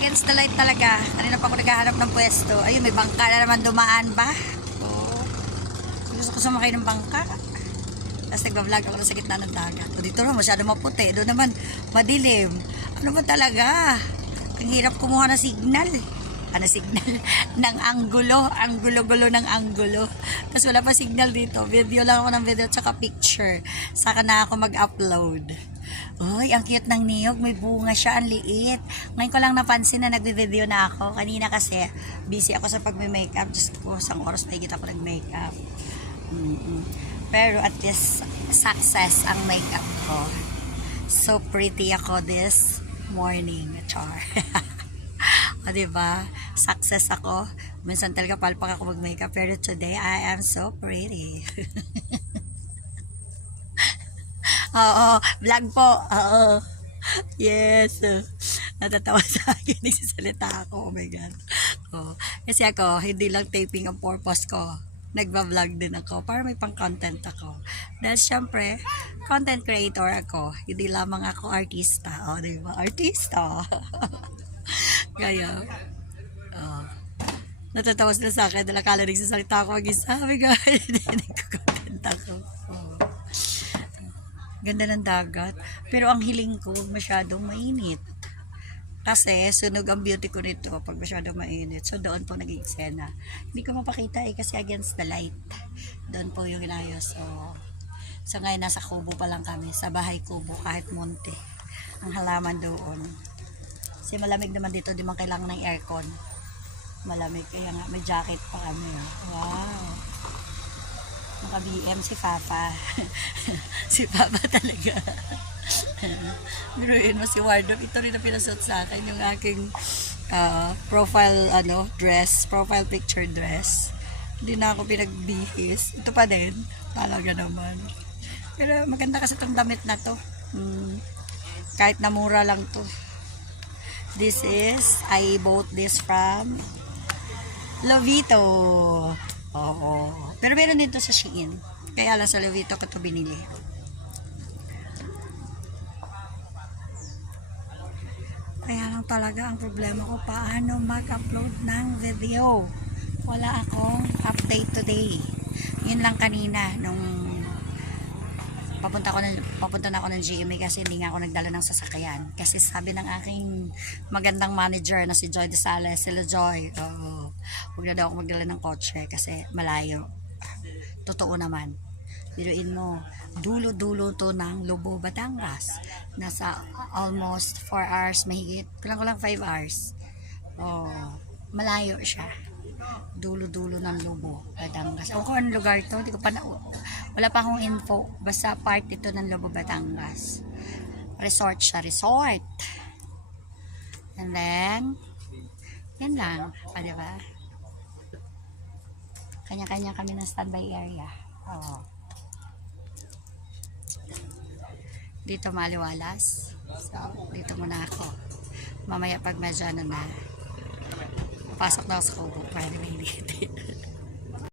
against the light talaga. Kanina pa ako naghahanap ng pwesto. Ayun, may bangka na naman dumaan ba? Oo. Gusto ko sumakay ng bangka. Tapos nagbablog ako sa gitna ng dagat. O dito naman masyado maputi. Doon naman madilim. Ano ba talaga? Ang hirap kumuha ng signal. Ano signal? Ng anggulo. Anggulo-gulo ng anggulo. Tapos wala pa signal dito. Video lang ako ng video at saka picture. Saka na ako mag-upload. Uy, ang cute ng niyog. May bunga siya. Ang liit. Ngayon ko lang napansin na nagbe-video na ako. Kanina kasi busy ako sa pagme-makeup. Diyos ko, isang oras na higit ako nag-makeup. Pero at least success ang makeup ko. So pretty ako this morning. Char. O diba? Success ako. Minsan talaga palpak ako mag-makeup. Pero today I am so pretty. Oo, vlog po. Oo. Yes. Natatawa sa akin. Nagsisalita ako. Oh my God. Oh. Kasi ako, hindi lang taping ang purpose ko. Nagba-vlog din ako para may pang-content ako. Dahil syempre, content creator ako. Hindi lamang ako artista. O, diba? Artista. Kaya, natatawa sila sa akin. Dahil akala nagsasalita ako mag-isa. Oh my God. Hindi ko content ako. Ganda ng dagat. Pero ang hiling ko, masyadong mainit. Kasi sunog ang beauty ko nito pag masyadong mainit. So doon po naging eksena. Hindi ko mapakita kasi against the light. Doon po yung inayos. So ngayon nasa kubo pa lang kami. Sa bahay kubo kahit monte. Ang halaman doon. Kasi malamig naman dito. Di man kailangan ng aircon. Malamig. Kaya nga may jacket pa kami. Wow. Naka-BM si Papa. Si Papa talaga. Biruin mo si Wardrobe. Ito rin na pinasuot sa akin yung aking profile profile picture dress. Hindi na ako pinagbihis. Ito pa din. Talaga naman. Pero maganda kasi itong damit na to. Kahit na mura lang to. I bought this from Lovito. Oo. Pero meron dito sa Shein. Kaya lang sa Lovito ko ito binili. Kaya lang talaga ang problema ko paano mag-upload ng video. Wala akong update today. Yun lang kanina nung papunta na ako ng GMA kasi hindi nga ako nagdala ng sasakyan. Kasi sabi ng aking magandang manager na si Joy de Sales, sila Joy, huwag na daw ako magdala ng kotse kasi malayo. Totoo naman. Biruin mo, dulo-dulo to ng Lobo, Batangas. Nasa almost 4 hours mahigit. Kulang 5 hours. Malayo siya. Dulo-dulo ng Lobo, Batangas. Kung anong lugar to, hindi ko pa wala pa akong info. Basta part ito ng Lobo, Batangas. Resort siya, resort. And then, yan lang. Diba? Kanya-kanya kami ng standby area. Dito maliwalas. So, dito muna ako. Mamaya pag medyo na, pasok na ako sa kubo para mainit.